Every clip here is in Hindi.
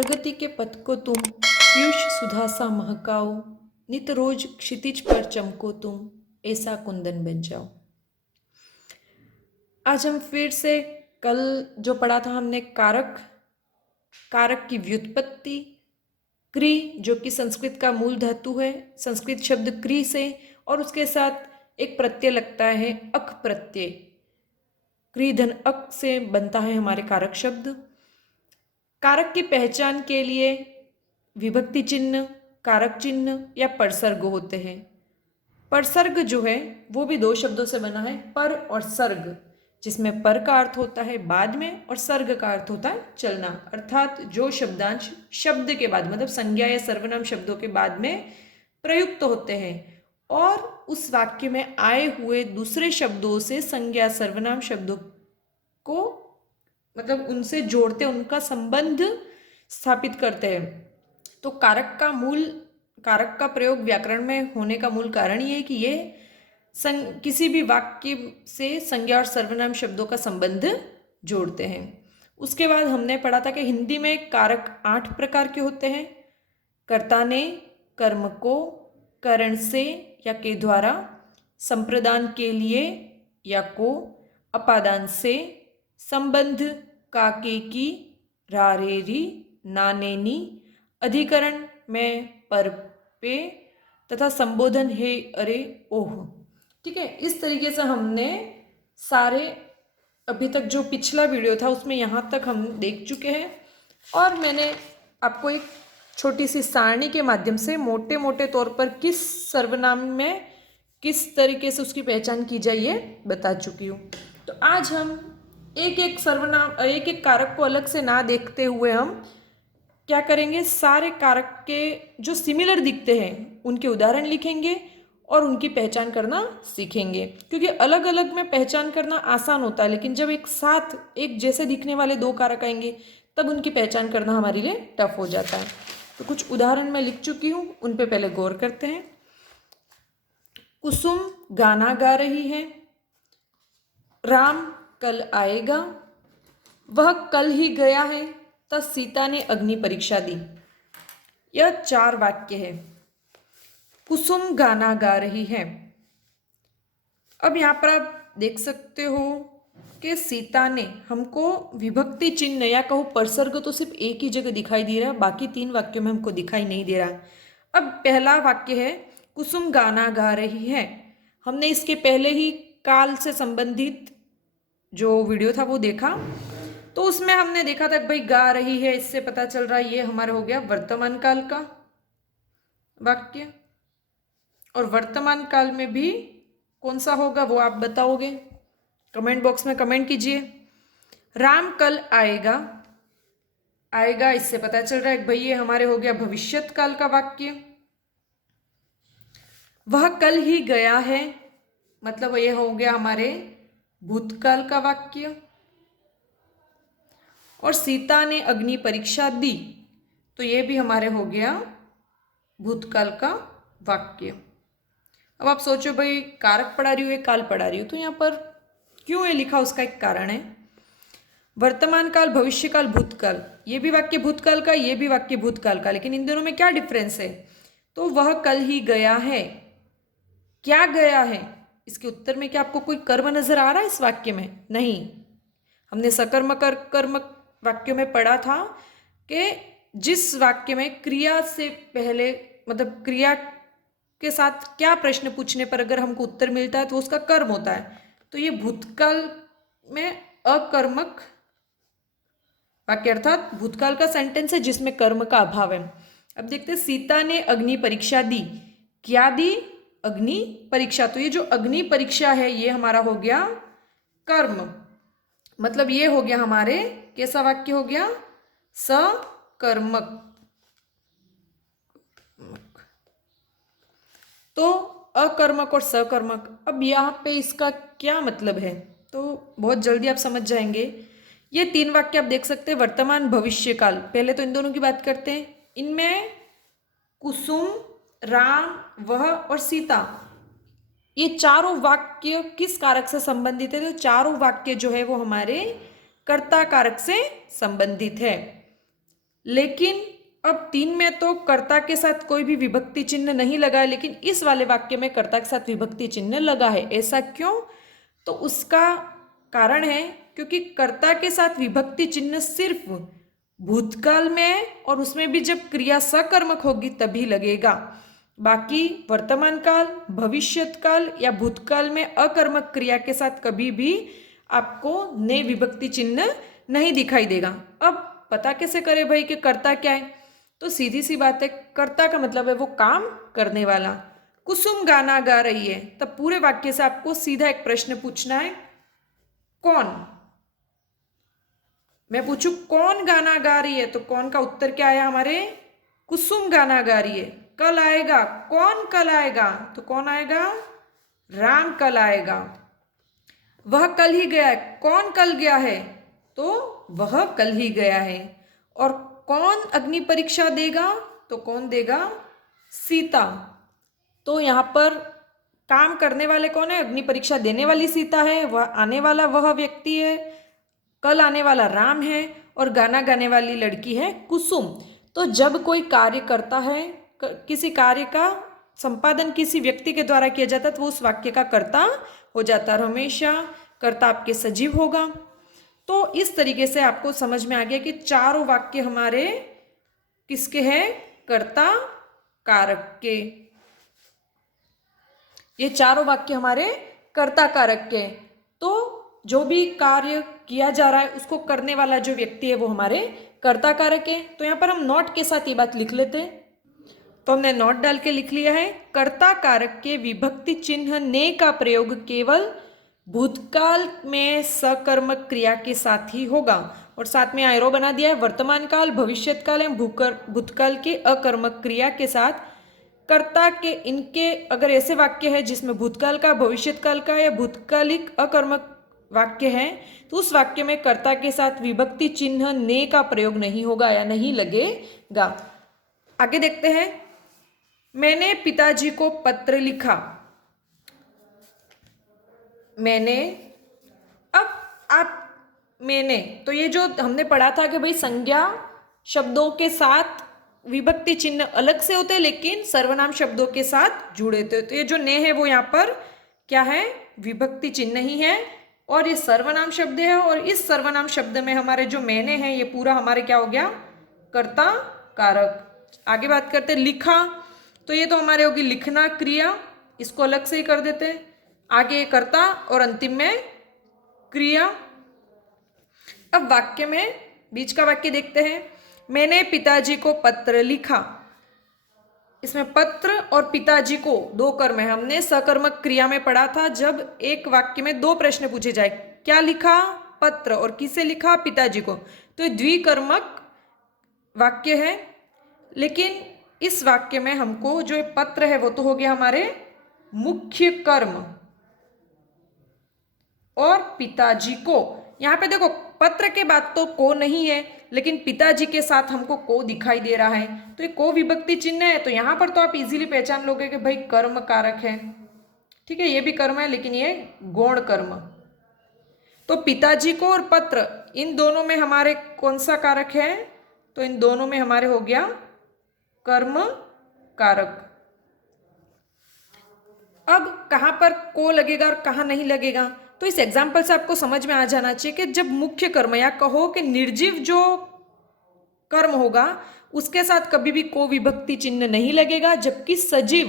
प्रगति के पथ को तुम पीयूष सुधा सा महकाओ, नित रोज क्षितिज पर चमको तुम, ऐसा कुंदन बन जाओ। आज हम फिर से कल जो पढ़ा था हमने कारक, कारक की व्युत्पत्ति, क्री जो कि संस्कृत का मूल धातु है, संस्कृत शब्द क्री से, और उसके साथ एक प्रत्यय लगता है अक प्रत्यय, क्री धन अक से बनता है हमारे कारक शब्द। कारक की पहचान के लिए विभक्ति चिन्ह, कारक चिन्ह या परसर्ग होते हैं। परसर्ग जो है वो भी दो शब्दों से बना है, पर और सर्ग, जिसमें पर का अर्थ होता है बाद में और सर्ग का अर्थ होता है चलना, अर्थात जो शब्दांश शब्द के बाद मतलब संज्ञा या सर्वनाम शब्दों के बाद में प्रयुक्त होते हैं और उस वाक्य में आए हुए दूसरे शब्दों से संज्ञा सर्वनाम शब्दों को मतलब उनसे जोड़ते, उनका संबंध स्थापित करते हैं। तो कारक का प्रयोग व्याकरण में होने का मूल कारण ये है कि ये किसी भी वाक्य से संज्ञा और सर्वनाम शब्दों का संबंध जोड़ते हैं। उसके बाद हमने पढ़ा था कि हिंदी में कारक 8 प्रकार के होते हैं। कर्ता ने, कर्म को, करण से या के द्वारा, संप्रदान के लिए या को, अपादान से, संबंध का के की, रारेरी, नानेनी, अधिकरण में पर पे तथा संबोधन हे अरे ओह। ठीक है, इस तरीके से हमने सारे अभी तक जो पिछला वीडियो था उसमें यहाँ तक हम देख चुके हैं और मैंने आपको एक छोटी सी सारणी के माध्यम से मोटे मोटे तौर पर किस सर्वनाम में किस तरीके से उसकी पहचान की जाए ये बता चुकी हूँ। तो आज हम एक एक सर्वनाम, एक एक कारक को अलग से ना देखते हुए हम क्या करेंगे, सारे कारक के जो सिमिलर दिखते हैं उनके उदाहरण लिखेंगे और उनकी पहचान करना सीखेंगे। क्योंकि अलग अलग में पहचान करना आसान होता है, लेकिन जब एक साथ एक जैसे दिखने वाले दो कारक आएंगे तब उनकी पहचान करना हमारे लिए टफ हो जाता है। तो कुछ उदाहरण मैं लिख चुकी हूँ, उन पे पहले गौर करते हैं। कुसुम गाना गा रही है, राम कल आएगा, वह कल ही गया है, तब सीता ने अग्नि परीक्षा दी। यह 4 वाक्य है। कुसुम गाना गा रही है। अब यहाँ पर आप देख सकते हो कि सीता ने, हमको विभक्ति चिन्ह या कहो परसर्ग तो सिर्फ एक ही जगह दिखाई दे रहा है, बाकी 3 वाक्यों में हमको दिखाई नहीं दे रहा। अब पहला वाक्य है कुसुम गाना गा रही है। हमने इसके पहले ही काल से संबंधित जो वीडियो था वो देखा, तो उसमें हमने देखा था कि भाई गा रही है, इससे पता चल रहा है ये हमारा हो गया वर्तमान काल का वाक्य। और वर्तमान काल में भी कौन सा होगा वो आप बताओगे, कमेंट बॉक्स में कमेंट कीजिए। राम कल आएगा, आएगा इससे पता चल रहा है कि भाई ये हमारे हो गया भविष्यत काल का वाक्य। वह कल ही गया है, मतलब ये हो गया हमारे भूतकाल का वाक्य। और सीता ने अग्नि परीक्षा दी, तो ये भी हमारे हो गया भूतकाल का वाक्य। अब आप सोचो भाई कारक पढ़ा रही हूँ या काल पढ़ा रही हूँ, तो यहाँ पर क्यों ये लिखा उसका एक कारण है। वर्तमान काल, भविष्य काल, भूतकाल, ये भी वाक्य भूतकाल का, ये भी वाक्य भूतकाल का, लेकिन इन दोनों में क्या डिफरेंस है। तो वह कल ही गया है, क्या गया है, इसके उत्तर में क्या आपको कोई कर्म नजर आ रहा है इस वाक्य में? नहीं। हमने सकर्मक कर्म वाक्यों में पढ़ा था कि जिस वाक्य में क्रिया से पहले मतलब क्रिया के साथ क्या प्रश्न पूछने पर अगर हमको उत्तर मिलता है तो उसका कर्म होता है। तो ये भूतकाल में अकर्मक वाक्य अर्थात भूतकाल का सेंटेंस है जिसमें कर्म का अभाव है। अब देखते हैं, सीता ने अग्नि परीक्षा दी, क्या दी? अग्नि परीक्षा। तो ये जो अग्नि परीक्षा है ये हमारा हो गया कर्म, मतलब ये हो गया हमारे कैसा वाक्य हो गया? सकर्मक। तो अकर्मक और सकर्मक, अब यहाँ पे इसका क्या मतलब है तो बहुत जल्दी आप समझ जाएंगे। ये 3 वाक्य आप देख सकते हैं, वर्तमान भविष्य काल। पहले तो इन दोनों की बात करते हैं। इनमें कुसुम, राम, वह और सीता, ये चारों वाक्य किस कारक से संबंधित है? तो चारों वाक्य जो है वो हमारे कर्ता कारक से संबंधित है। लेकिन अब 3 में तो कर्ता के साथ कोई भी विभक्ति चिन्ह नहीं लगा है, लेकिन इस वाले वाक्य में कर्ता के साथ विभक्ति चिन्ह लगा है। ऐसा क्यों? तो उसका कारण है क्योंकि कर्ता के साथ विभक्ति चिन्ह सिर्फ भूतकाल में है और उसमें भी जब क्रिया सकर्मक होगी तभी लगेगा। बाकी वर्तमान काल, भविष्यत काल या भूतकाल में अकर्मक क्रिया के साथ कभी भी आपको ने विभक्ति चिन्ह नहीं दिखाई देगा। अब पता कैसे करें भाई कि कर्ता क्या है? तो सीधी सी बात है, कर्ता का मतलब है वो काम करने वाला। कुसुम गाना गा रही है, तब पूरे वाक्य से आपको सीधा एक प्रश्न पूछना है, कौन? मैं पूछू कौन गाना गा रही है, तो कौन का उत्तर क्या आया हमारे? कुसुम गाना गा रही है। कल आएगा, कौन कल आएगा? तो कौन आएगा? राम कल आएगा। वह कल ही गया है, कौन कल गया है? तो वह कल ही गया है। और कौन अग्नि परीक्षा देगा? तो कौन देगा? सीता। तो यहाँ पर काम करने वाले कौन है? अग्नि परीक्षा देने वाली सीता है, वह आने वाला वह व्यक्ति है, कल आने वाला राम है, और गाना गाने वाली लड़की है कुसुम। तो जब कोई कार्य करता है, किसी कार्य का संपादन किसी व्यक्ति के द्वारा किया जाता है तो उस वाक्य का कर्ता हो जाता है। हमेशा कर्ता आपके सजीव होगा। तो इस तरीके से आपको समझ में आ गया कि चारों वाक्य हमारे किसके हैं? कर्ता कारक के। ये चारों वाक्य हमारे कर्ता कारक के। तो जो भी कार्य किया जा रहा है उसको करने वाला जो व्यक्ति है वो हमारे कर्ता कारक है। तो यहाँ पर हम नोट के साथ ये बात लिख लेते हैं। तो हमने नोट डाल के लिख लिया है, कर्ता कारक के विभक्ति चिन्ह ने का प्रयोग केवल भूतकाल में सकर्मक क्रिया के साथ ही होगा। और साथ में एरो बना दिया है, वर्तमान काल, भविष्यत काल एवं भूतकाल के अकर्मक क्रिया के साथ कर्ता के इनके अगर ऐसे वाक्य है जिसमें भूतकाल का, भविष्यत काल का या भूतकालिक अकर्मक वाक्य है तो उस वाक्य में कर्ता के साथ विभक्ति चिन्ह ने का प्रयोग नहीं होगा या नहीं लगेगा। आगे देखते हैं, मैंने पिताजी को पत्र लिखा। मैंने, अब आप मैंने, तो ये जो हमने पढ़ा था कि भाई संज्ञा शब्दों के साथ विभक्ति चिन्ह अलग से होते हैं लेकिन सर्वनाम शब्दों के साथ जुड़े थे। तो ये जो ने है वो यहाँ पर क्या है? विभक्ति चिन्ह ही है और ये सर्वनाम शब्द है। और इस सर्वनाम शब्द में हमारे जो मैंने है ये पूरा हमारे क्या हो गया? कर्ता कारक। आगे बात करते हैं लिखा, तो ये तो हमारे होगी लिखना क्रिया, इसको अलग से ही कर देते हैं। आगे कर्ता और अंतिम में क्रिया। अब वाक्य में बीच का वाक्य देखते हैं, मैंने पिताजी को पत्र लिखा। इसमें पत्र और पिताजी को दो कर्म है। हमने सकर्मक क्रिया में पढ़ा था जब एक वाक्य में दो प्रश्न पूछे जाए, क्या लिखा? पत्र। और किसे लिखा? पिताजी को। तो ये द्विकर्मक वाक्य है। लेकिन इस वाक्य में हमको जो पत्र है वो तो हो गया हमारे मुख्य कर्म, और पिताजी को, यहाँ पे देखो पत्र के बाद तो को नहीं है लेकिन पिताजी के साथ हमको को दिखाई दे रहा है, तो ये को विभक्ति चिन्ह है। तो यहाँ पर तो आप इजीली पहचान लोगे कि भाई कर्म कारक है। ठीक है, ये भी कर्म है लेकिन ये गौण कर्म। तो पिताजी को और पत्र, इन दोनों में हमारे कौन सा कारक है? तो इन दोनों में हमारे हो गया कर्म कारक। अब कहाँ पर को लगेगा और कहाँ नहीं लगेगा? तो इस एग्जाम्पल से आपको समझ में आ जाना चाहिए कि जब मुख्य कर्म या कहो कि निर्जीव जो कर्म होगा उसके साथ कभी भी को विभक्ति चिन्ह नहीं लगेगा, जबकि सजीव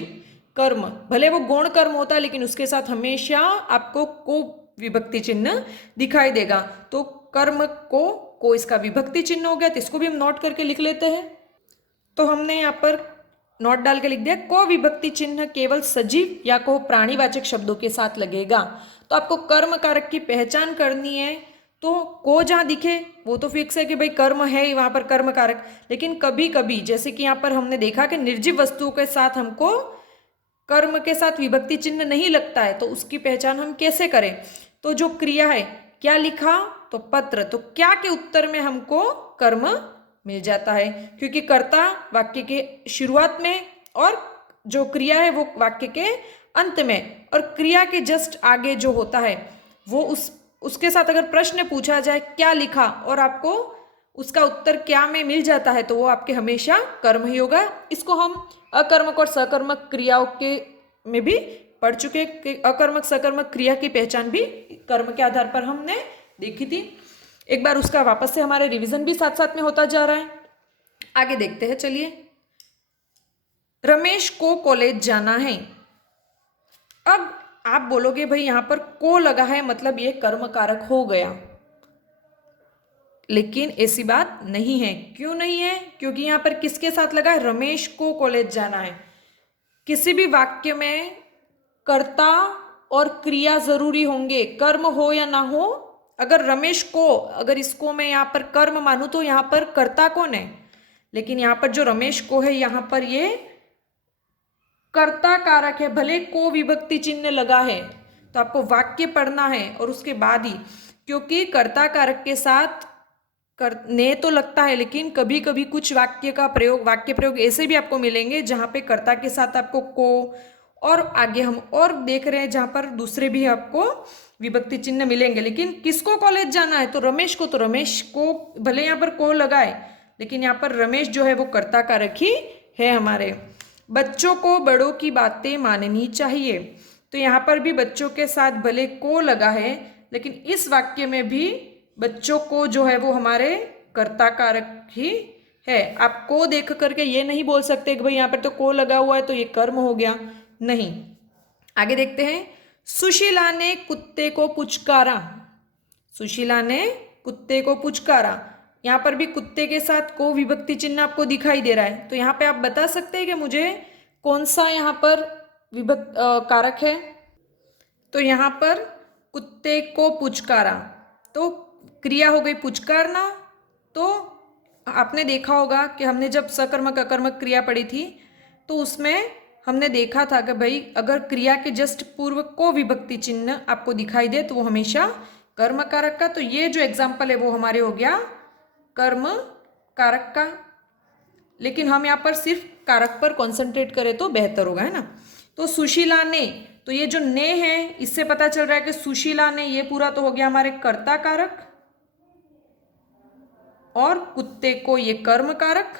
कर्म भले वो गौण कर्म होता है लेकिन उसके साथ हमेशा आपको को विभक्ति चिन्ह दिखाई देगा। तो कर्म को इसका विभक्ति चिन्ह हो गया, तो इसको भी हम नोट करके लिख लेते हैं। तो हमने यहाँ पर नोट डाल के लिख दिया, को विभक्ति चिन्ह केवल सजीव या को प्राणीवाचक शब्दों के साथ लगेगा। तो आपको कर्म कारक की पहचान करनी है, तो को जहाँ दिखे वो तो फिक्स है कि भाई कर्म है ही वहाँ पर कर्म कारक। लेकिन कभी कभी जैसे कि यहाँ पर हमने देखा कि निर्जीव वस्तुओं के साथ हमको कर्म के साथ विभक्ति चिन्ह नहीं लगता है, तो उसकी पहचान हम कैसे करें? तो जो क्रिया है, क्या लिखा? तो पत्र। तो क्या के उत्तर में हमको कर्म मिल जाता है, क्योंकि कर्ता वाक्य के शुरुआत में और जो क्रिया है वो वाक्य के अंत में, और क्रिया के जस्ट आगे जो होता है वो उसके साथ अगर प्रश्न पूछा जाए क्या लिखा और आपको उसका उत्तर क्या में मिल जाता है तो वो आपके हमेशा कर्म ही होगा। इसको हम अकर्मक और सकर्मक क्रियाओं के में भी पढ़ चुके हैं कि अकर्मक सकर्मक क्रिया की पहचान भी कर्म के आधार पर हमने देखी थी। एक बार उसका वापस से हमारे रिवीजन भी साथ साथ में होता जा रहा है। आगे देखते हैं, चलिए। रमेश को कॉलेज जाना है। अब आप बोलोगे भाई यहां पर को लगा है मतलब ये कर्म कारक हो गया, लेकिन ऐसी बात नहीं है। क्यों नहीं है? क्योंकि यहां पर किसके साथ लगा है? रमेश को कॉलेज जाना है। किसी भी वाक्य में कर्ता और क्रिया जरूरी होंगे, कर्म हो या ना हो। अगर रमेश को, अगर इसको मैं यहाँ पर कर्म मानूं तो यहाँ पर कर्ता कौन है? लेकिन यहाँ पर जो रमेश को है यहाँ पर ये कर्ता कारक है, भले को विभक्ति चिन्ह लगा है। तो आपको वाक्य पढ़ना है और उसके बाद ही, क्योंकि कर्ता कारक के साथ ने तो लगता है, लेकिन कभी कभी कुछ वाक्य प्रयोग ऐसे भी आपको मिलेंगे जहां पे कर्ता के साथ आपको को, और आगे हम और देख रहे हैं जहां पर दूसरे भी आपको विभक्ति चिन्ह मिलेंगे। लेकिन किसको कॉलेज जाना है? तो रमेश को। तो रमेश को भले यहाँ पर को लगाए, लेकिन यहाँ पर रमेश जो है वो कर्ता कारक ही है हमारे। बच्चों को बड़ों की बातें माननी चाहिए। तो यहाँ पर भी बच्चों के साथ भले को लगा है, लेकिन इस वाक्य में भी बच्चों को जो है वो हमारे कर्ता कारक ही है। आप को देख करके ये नहीं बोल सकते कि भाई यहाँ पर तो को लगा हुआ है तो ये कर्म हो गया, नहीं। आगे देखते हैं। सुशीला ने कुत्ते को पुचकारा। सुशीला ने कुत्ते को पुचकारा। यहाँ पर भी कुत्ते के साथ को विभक्ति चिन्ह आपको दिखाई दे रहा है। तो यहाँ पे आप बता सकते हैं कि मुझे कौन सा यहाँ पर कारक है? तो यहाँ पर कुत्ते को पुचकारा, तो क्रिया हो गई पुचकारना। तो आपने देखा होगा कि हमने जब सकर्मक अकर्मक क्रिया पढ़ी थी तो उसमें हमने देखा था कि भाई अगर क्रिया के जस्ट पूर्व को विभक्ति चिन्ह आपको दिखाई दे तो वो हमेशा कर्म कारक का। तो ये जो एग्जाम्पल है वो हमारे हो गया कर्म कारक का, लेकिन हम यहाँ पर सिर्फ कारक पर कॉन्सेंट्रेट करें तो बेहतर होगा, है ना। तो सुशीला ने, तो ये जो ने है इससे पता चल रहा है कि सुशीला ने, ये पूरा तो हो गया हमारे कर्ता कारक, और कुत्ते को ये कर्म कारक,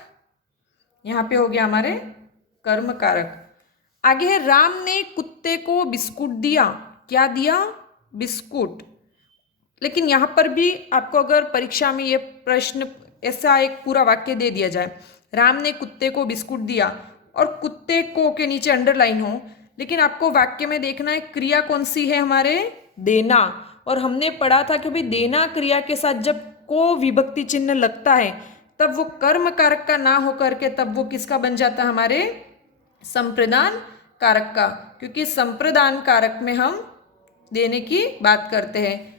यहाँ पे हो गया हमारे कर्म कारक। आगे है राम ने कुत्ते को बिस्कुट दिया। क्या दिया? बिस्कुट। लेकिन यहाँ पर भी आपको अगर परीक्षा में ये प्रश्न ऐसा एक पूरा वाक्य दे दिया जाए, राम ने कुत्ते को बिस्कुट दिया और कुत्ते को के नीचे अंडरलाइन हो, लेकिन आपको वाक्य में देखना है क्रिया कौन सी है हमारे? देना। और हमने पढ़ा था कि भाई देना क्रिया के साथ जब को विभक्ति चिन्ह लगता है तब वो कर्म कारक का ना होकर के तब वो किसका बन जाता है? हमारे संप्रदान कारक का। क्योंकि संप्रदान कारक में हम देने की बात करते हैं,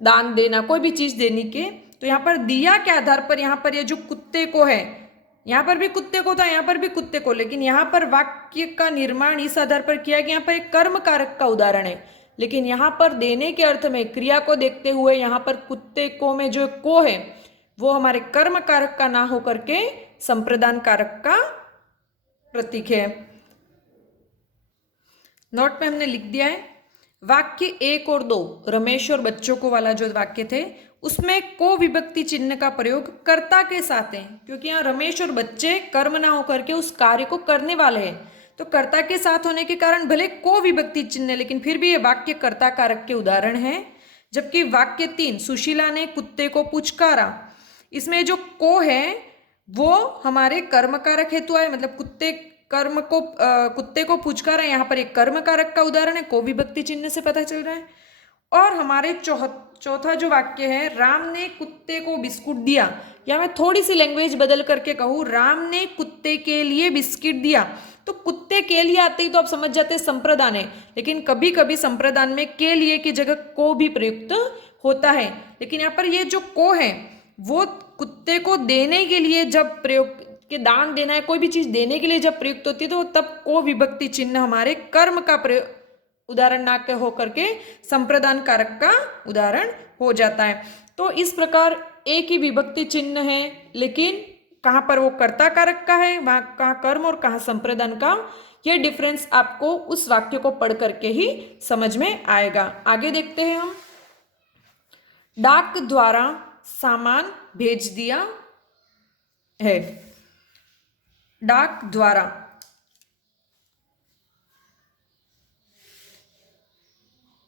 दान देना, कोई भी चीज देने के। तो यहाँ पर दिया के आधार पर यहाँ पर ये जो कुत्ते को है, यहाँ पर भी कुत्ते को था, यहाँ पर भी कुत्ते को, लेकिन यहाँ पर वाक्य का निर्माण इस आधार पर किया कि यहाँ पर एक कर्म कारक का उदाहरण है। लेकिन यहाँ पर देने के अर्थ में क्रिया को देखते हुए यहाँ पर कुत्ते को में जो को है वो हमारे कर्म कारक का ना होकर के संप्रदान कारक का प्रतीक है। नोट में हमने लिख दिया है वाक्य 1 और 2, रमेश और बच्चों को वाला जो वाक्य थे उसमें को विभक्ति चिन्ह का प्रयोग कर्ता के साथ है, क्योंकि यहाँ रमेश और बच्चे कर्म ना होकर के उस कार्य को करने वाले हैं। तो कर्ता के साथ होने के कारण भले को विभक्ति चिन्ह, लेकिन फिर भी ये वाक्य कर्ता कारक के उदाहरण है। जबकि वाक्य 3, सुशीला ने कुत्ते को पुचकारा, इसमें जो को है वो हमारे कर्म कारक हेतु आए, मतलब कुत्ते को पुचकारा, यहाँ पर एक कर्म कारक का उदाहरण है, को विभक्ति चिन्ह से पता चल रहा है। और हमारे चौथा जो वाक्य है, राम ने कुत्ते को बिस्कुट दिया, या मैं थोड़ी सी लैंग्वेज बदल करके कहूँ, राम ने कुत्ते के लिए बिस्किट दिया। तो कुत्ते के लिए आते ही तो आप समझ जाते हैं संप्रदान है, लेकिन कभी कभी संप्रदान में के लिए की जगह को भी प्रयुक्त होता है। लेकिन यहाँ पर ये जो को है वो कुत्ते को देने के लिए जब प्रयोग के, दान देना है, कोई भी चीज देने के लिए जब प्रयुक्त होती है तो तब को विभक्ति चिन्ह हमारे कर्म का उदाहरण ना हो करके संप्रदान कारक का उदाहरण हो जाता है। तो इस प्रकार एक ही विभक्ति चिन्ह है, लेकिन कहाँ पर वो कर्ता कारक का है, वहाँ कहाँ कर्म और कहाँ संप्रदान का, ये डिफरेंस आपको उस वाक्य को पढ़ करके ही समझ में आएगा। आगे देखते हैं हम। डाक द्वारा सामान भेज दिया है। डाक द्वारा।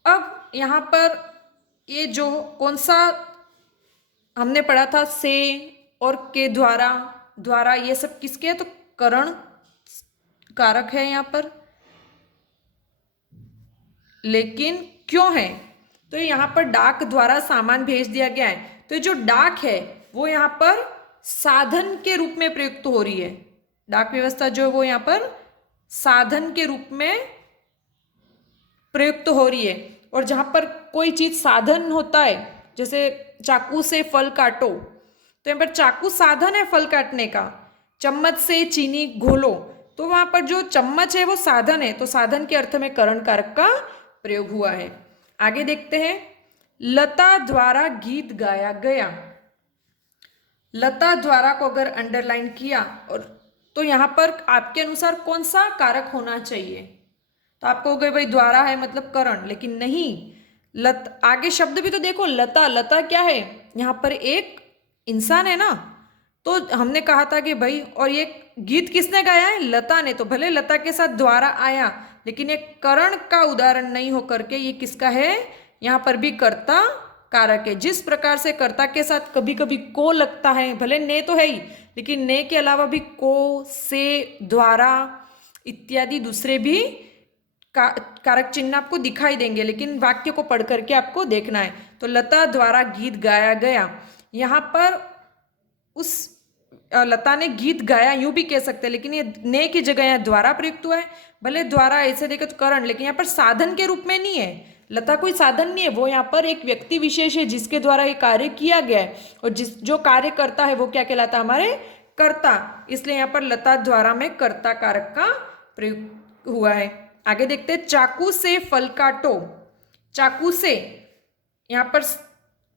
अब यहां पर ये जो कौन सा हमने पढ़ा था, से और के द्वारा, द्वारा ये सब किसके है, तो करण कारक है यहां पर। लेकिन क्यों है, तो यहां पर डाक द्वारा सामान भेज दिया गया है, तो जो डाक है वो यहां पर साधन के रूप में प्रयुक्त हो रही है। डाक व्यवस्था जो है वो यहां पर साधन के रूप में प्रयुक्त हो रही है। और जहां पर कोई चीज साधन होता है, जैसे चाकू से फल काटो, तो यहाँ पर चाकू साधन है फल काटने का। चम्मच से चीनी घोलो, तो वहां पर जो चम्मच है वो साधन है, तो साधन के अर्थ में करण कारक का प्रयोग हुआ है। आगे देखते हैं, लता द्वारा गीत गाया गया। लता द्वारा को अगर अंडरलाइन किया और तो यहां पर आपके अनुसार कौन सा कारक होना चाहिए, तो आपको हो गए भाई द्वारा है मतलब करण, लेकिन नहीं। आगे शब्द भी तो देखो, लता, लता क्या है, यहां पर एक इंसान है ना, तो हमने कहा था कि भाई, और ये गीत किसने गाया है, लता ने, तो भले लता के साथ द्वारा आया, लेकिन एक करण का उदाहरण नहीं होकर के ये किसका है, यहां पर भी कर्ता कारक है। जिस प्रकार से कर्ता के साथ कभी कभी को लगता है, भले ने तो है ही, लेकिन ने के अलावा भी को, से, द्वारा इत्यादि दूसरे भी कारक चिन्ह आपको दिखाई देंगे, लेकिन वाक्य को पढ़ करके आपको देखना है। तो लता द्वारा गीत गाया गया, यहां पर उस लता ने गीत गाया यूं भी कह सकते हैं, लेकिन ये ने की जगह यहाँ द्वारा प्रयुक्त हुआ है। भले द्वारा ऐसे देखे तो करण, लेकिन यहाँ पर साधन के रूप में नहीं है। लता कोई साधन नहीं है, वो यहाँ पर एक व्यक्ति विशेष है जिसके द्वारा ये कार्य किया गया है, और जो कार्य करता है वो क्या कहलाता है, हमारे कर्ता। इसलिए यहाँ पर लता द्वारा में कर्ता कारक का प्रयोग हुआ है। आगे देखते हैं, चाकू से फल काटो। चाकू से, यहां पर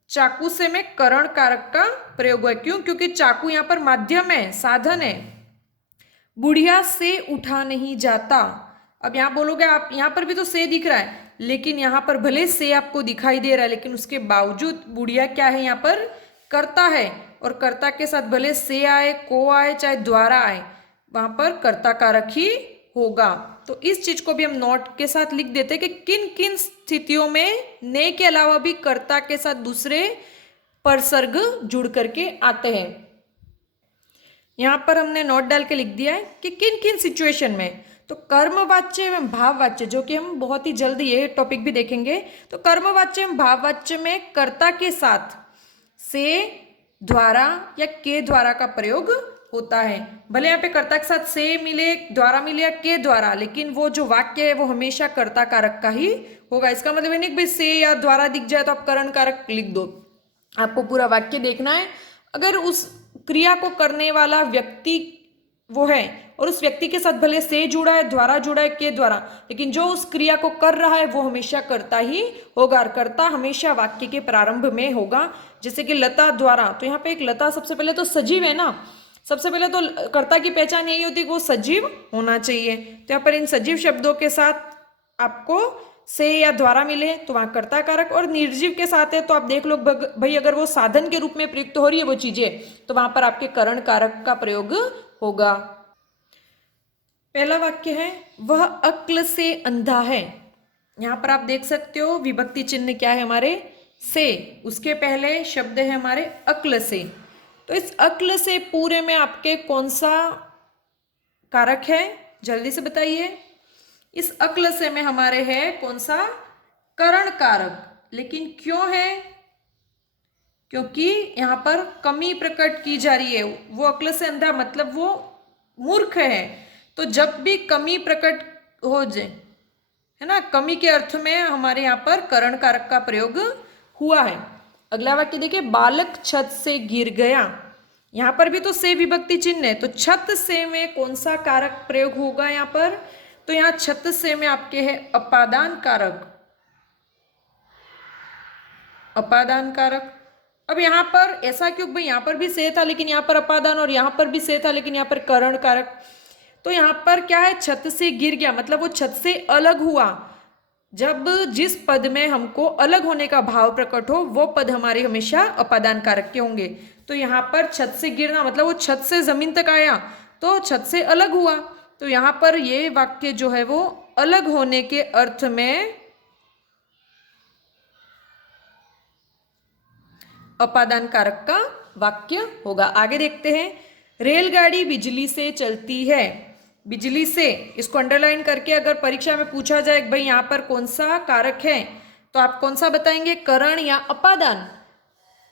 चाकू से में करण कारक का प्रयोग है। क्यों, क्योंकि चाकू यहां पर माध्यम है, साधन है। बुढ़िया से उठा नहीं जाता। अब यहां बोलोगे आप, यहां पर भी तो से दिख रहा है, लेकिन यहां पर भले से आपको दिखाई दे रहा है, लेकिन उसके बावजूद बुढ़िया क्या है, यहां पर कर्ता है, और कर्ता के साथ भले से आए, को आए, चाहे द्वारा आए, वहां पर कर्ता कारक ही होगा। तो इस चीज को भी हम नोट के साथ लिख देते हैं कि किन किन स्थितियों में ने के अलावा भी कर्ता के साथ दूसरे परसर्ग जुड़ करके आते हैं। यहां पर हमने नोट डाल के लिख दिया है कि किन किन सिचुएशन में। तो कर्मवाच्य एवं भाववाच्य, जो कि हम बहुत ही जल्द ये टॉपिक भी देखेंगे, तो कर्मवाच्य एवं भाववाच्य में कर्ता के साथ से, द्वारा या के द्वारा का प्रयोग होता है। भले यहाँ पे कर्ता के साथ से मिले, द्वारा मिले या के द्वारा, लेकिन वो जो वाक्य है वो हमेशा कर्ता कारक का ही होगा। इसका मतलब नहीं कि भाई से या द्वारा दिख जाए तो आप करण कारक लिख दो, आपको पूरा वाक्य देखना है। अगर उस क्रिया को करने वाला व्यक्ति वो है और उस व्यक्ति के साथ भले से जुड़ा है, द्वारा जुड़ा है, के द्वारा, लेकिन जो उस क्रिया को कर रहा है वो हमेशा कर्ता ही होगा। कर्ता हमेशा वाक्य के प्रारंभ में होगा। जैसे कि लता द्वारा, तो यहाँ पे एक लता सबसे पहले तो सजीव है ना, सबसे पहले तो कर्ता की पहचान यही होती है कि वो सजीव होना चाहिए। तो यहाँ पर इन सजीव शब्दों के साथ आपको से या द्वारा मिले तो वहां कर्ता कारक, और निर्जीव के साथ है तो आप देख लो भाई, अगर वो साधन के रूप में प्रयुक्त हो रही है वो चीजें, तो वहां पर आपके करण कारक का प्रयोग होगा। पहला वाक्य है, वह अक्ल से अंधा है। यहां पर आप देख सकते हो विभक्ति चिन्ह क्या है हमारे, से, उसके पहले शब्द है हमारे अक्ल से। तो इस अक्ल से पूरे में आपके कौन सा कारक है, जल्दी से बताइए। इस अक्ल से में हमारे है कौन सा, करण कारक। लेकिन क्यों है, क्योंकि यहां पर कमी प्रकट की जा रही है। वो अक्ल से अंधा मतलब वो मूर्ख है, तो जब भी कमी प्रकट हो जाए, है ना, कमी के अर्थ में हमारे यहाँ पर करण कारक का प्रयोग हुआ है। अगला वाक्य देखिए, बालक छत से गिर गया। यहां पर भी तो से विभक्ति चिन्ह है, तो छत से में कौन सा कारक प्रयोग होगा यहाँ पर, तो यहाँ छत से में आपके है अपादान कारक, अपादान कारक। अब यहाँ पर ऐसा क्यों भाई, यहाँ पर भी से था लेकिन यहाँ पर अपादान, और यहाँ पर भी से था लेकिन यहाँ पर करण कारक। तो यहाँ पर क्या है, छत से गिर गया मतलब वो छत से अलग हुआ। जब जिस पद में हमको अलग होने का भाव प्रकट हो वो पद हमारे हमेशा अपादान कारक के होंगे। तो यहाँ पर छत से गिरना मतलब वो छत से जमीन तक आया तो छत से अलग हुआ। तो यहाँ पर ये वाक्य जो है वो अलग होने के अर्थ में अपादान कारक का वाक्य होगा। आगे देखते हैं, रेलगाड़ी बिजली से चलती है। बिजली से, इसको अंडरलाइन करके अगर परीक्षा में पूछा जाए भाई यहाँ पर कौन सा कारक है तो आप कौन सा बताएंगे, करण या अपादान?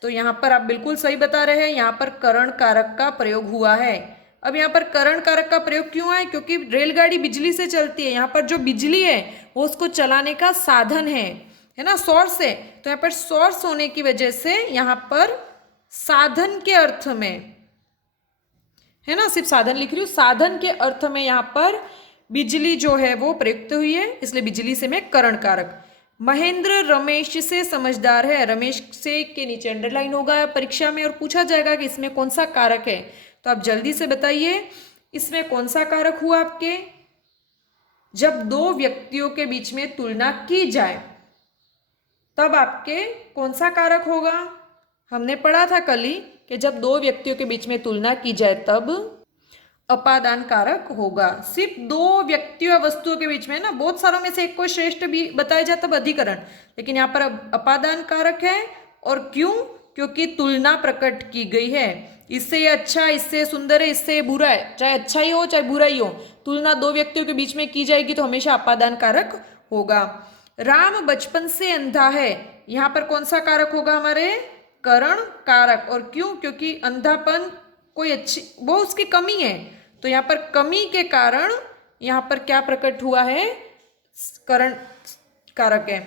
तो यहाँ पर आप बिल्कुल सही बता रहे हैं, यहाँ पर करण कारक का प्रयोग हुआ है। अब यहाँ पर करण कारक का प्रयोग क्यों है? क्योंकि रेलगाड़ी बिजली से चलती है। यहाँ पर जो बिजली है वो उसको चलाने का साधन है ना, सोर्स है। तो यहाँ पर सोर्स होने की वजह से यहाँ पर साधन के अर्थ में, है ना, सिर्फ साधन लिख रही हूँ, साधन के अर्थ में यहाँ पर बिजली जो है वो प्रयुक्त हुई है, इसलिए बिजली से में करण कारक। महेंद्र रमेश से समझदार है। रमेश से के नीचे अंडरलाइन होगा परीक्षा में और पूछा जाएगा कि इसमें कौन सा कारक है। तो आप जल्दी से बताइए इसमें कौन सा कारक हुआ आपके। जब दो व्यक्तियों के बीच में तुलना की जाए तब आपके कौन सा कारक होगा? हमने पढ़ा था कल ही कि जब दो व्यक्तियों के बीच में तुलना की जाए तब अपादान कारक होगा। सिर्फ दो व्यक्तियों या वस्तुओं के बीच में, ना, बहुत सारों में से एक को श्रेष्ठ भी बताया जाए तब अधिकरण, लेकिन यहाँ पर अपादान कारक है। और क्यों? क्योंकि तुलना प्रकट की गई है। इससे ये अच्छा, इससे सुंदर है, इससे बुरा है, चाहे अच्छा ही हो चाहे बुरा ही हो, तुलना दो व्यक्तियों के बीच में की जाएगी तो हमेशा अपादान कारक होगा। राम बचपन से अंधा है। यहाँ पर कौन सा कारक होगा हमारे? करण कारक। और क्यों? क्योंकि अंधापन कोई अच्छी, वो उसकी कमी है, तो यहाँ पर कमी के कारण यहाँ पर क्या प्रकट हुआ है? करण कारक है।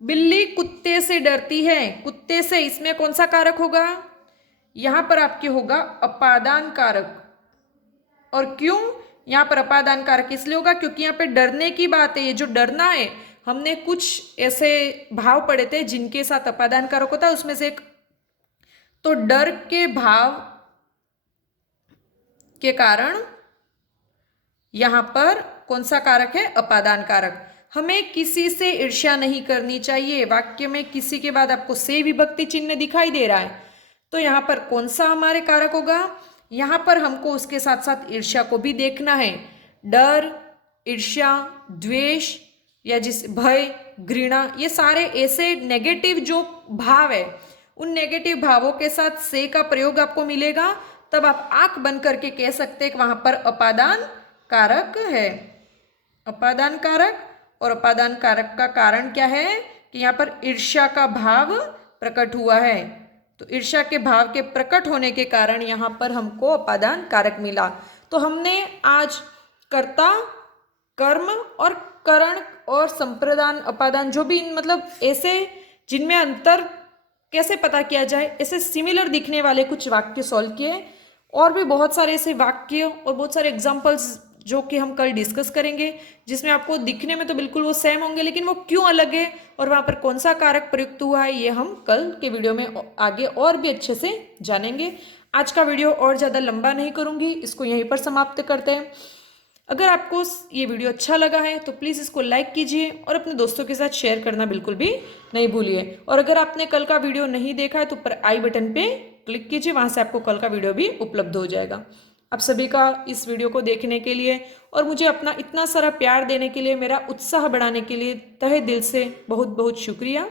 बिल्ली कुत्ते से डरती है। कुत्ते से, इसमें कौन सा कारक होगा? यहाँ पर आपके होगा अपादान कारक। और क्यों यहाँ पर अपादान कारक इसलिए होगा क्योंकि यहाँ पे डरने की बात है। ये जो डरना है, हमने कुछ ऐसे भाव पढ़े थे जिनके साथ अपादान कारक होता है, उसमें से एक तो डर के भाव के कारण यहाँ पर कौन सा कारक है? अपादान कारक। हमें किसी से ईर्ष्या नहीं करनी चाहिए। वाक्य में किसी के बाद आपको से विभक्ति चिन्ह दिखाई दे रहा है, तो यहाँ पर कौन सा हमारे कारक होगा? यहाँ पर हमको उसके साथ साथ ईर्ष्या को भी देखना है। डर, ईर्ष्या, द्वेष या जिस भय, घृणा, ये सारे ऐसे नेगेटिव जो भाव है, उन नेगेटिव भावों के साथ से का प्रयोग आपको मिलेगा, तब आप आंख बंद करके कह सकते हैं कि वहां पर अपादान कारक है। अपादान कारक। और अपादान कारक का कारण क्या है कि यहाँ पर ईर्ष्या का भाव प्रकट हुआ है, तो ईर्ष्या के भाव के प्रकट होने के कारण यहाँ पर हमको अपादान कारक मिला। तो हमने आज कर्ता, कर्म और करण और संप्रदान, अपादान, जो भी मतलब ऐसे जिनमें अंतर कैसे पता किया जाए, ऐसे सिमिलर दिखने वाले कुछ वाक्य सॉल्व किए। और भी बहुत सारे ऐसे वाक्य और बहुत सारे एग्जाम्पल्स जो कि हम कल डिस्कस करेंगे, जिसमें आपको दिखने में तो बिल्कुल वो सेम होंगे, लेकिन वो क्यों अलग है और वहाँ पर कौन सा कारक प्रयुक्त हुआ है, ये हम कल के वीडियो में आगे और भी अच्छे से जानेंगे। आज का वीडियो और ज़्यादा लंबा नहीं करूँगी, इसको यहीं पर समाप्त करते हैं। अगर आपको ये वीडियो अच्छा लगा है तो प्लीज़ इसको लाइक कीजिए और अपने दोस्तों के साथ शेयर करना बिल्कुल भी नहीं भूलिए। और अगर आपने कल का वीडियो नहीं देखा है तो ऊपर आई बटन पे क्लिक कीजिए, वहाँ से आपको कल का वीडियो भी उपलब्ध हो जाएगा। आप सभी का इस वीडियो को देखने के लिए और मुझे अपना इतना सारा प्यार देने के लिए, मेरा उत्साह बढ़ाने के लिए तहे दिल से बहुत बहुत शुक्रिया।